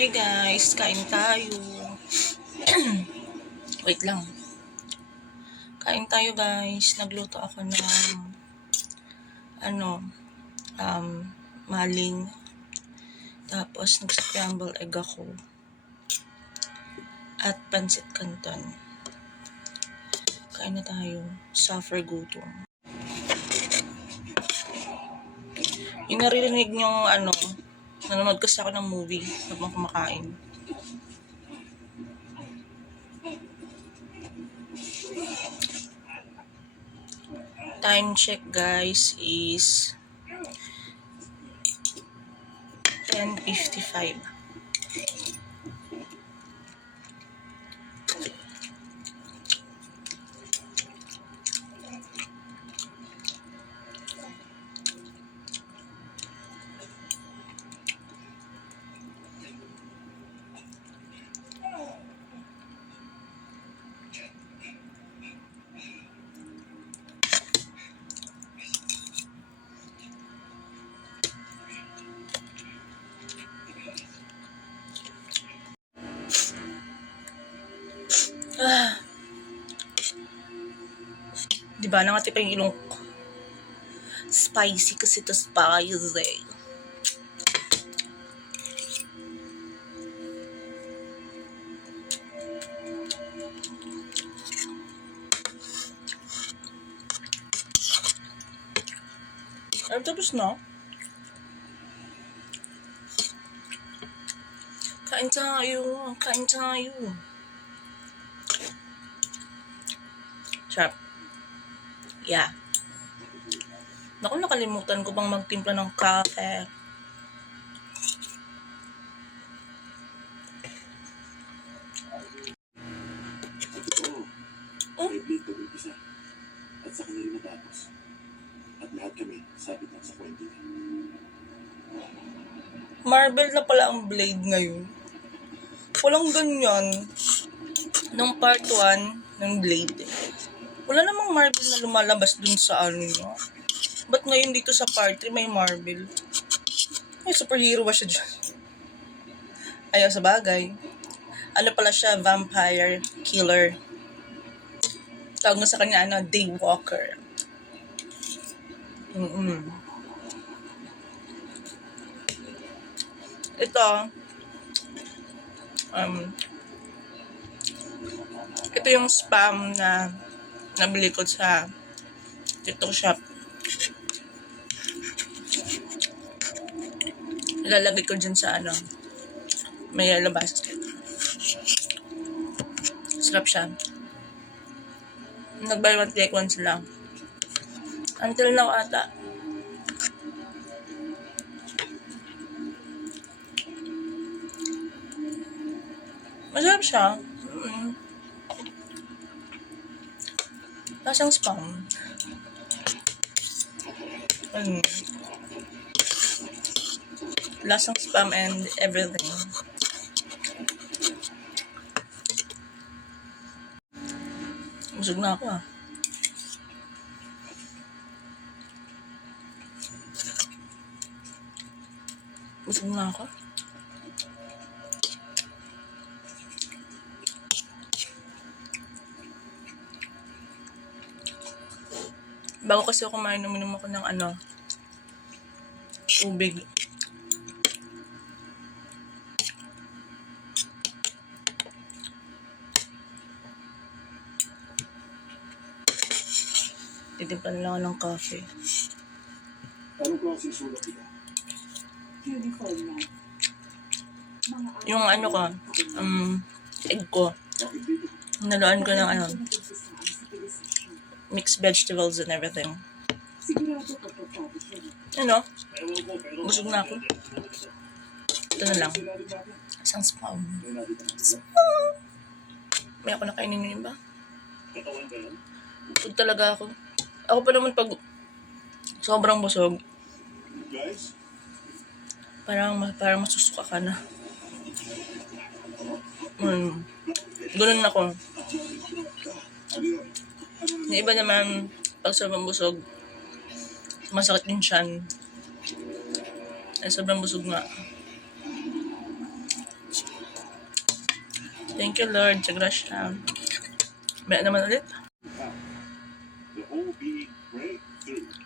Hi guys, kain tayo. Wait lang. Kain tayo guys. Nagluto ako ng maling. Tapos nag-scramble egg ako. At pancit canton. Kain na tayo. Suffer gutom. Yung naririnig nyong nanonood kasi ako ng movie habang kumakain. Time check guys is 10:55. Diba, nangati pa yung ilong ko. Spicy kasi to spicy. Ay, tapos na. Kain tayo. Kain tayo. Sarap. Yeah. Naku, nakalimutan ko bang magtimpla ng kape. May bleed kami isa. At sa kanya rin natapos. At lahat kami sabit lang sa kwento niya. Marble na pala ang blade ngayon. Walang ganyan. Nung part 1 ng blade. Wala namang marble na lumalabas dun sa niya. Ba't ngayon dito sa part 3 may marble? Ay, superhero ba siya dyan? Ayaw sa bagay. Ano pala siya? Vampire killer. Tawag mo sa kanya, Daywalker. Ito, ito yung spam na nabili ko sa TikTok shop. Ilalagay ko dyan sa may yellow basket. Sarap siya. Nag-buy one take one sila. Until now ata. Masarap siya. Lasang spam. Lasang spam and everything. Busog na ako Busog na ako. Bago kasi ako kumain, uminom ako ng tubig. Titipan lang ako ng coffee. Ano ko ang sisulok kita? Uniform na. Yung egg ko. Bakit dito? Naluan ko ng mixed vegetables and everything. Sigurado pagkatabi siya. Ewan ko, pero... Busog na ako. Ito na lang. Sinabi natin. Isang spam. May nakita ka. May ako nakainin yung iba. Katawan ka yan? Busog talaga ako. Ako pa naman pag sobrang busog, Guys? parang masusuka ka na. Ganun ako. Ano yun? Yung iba naman, pag sobrang busog, masakit yung tiyan. Ay, sobrang busog nga. Thank you, Lord, sa grasya. May naman ulit. The whole be breakthrough.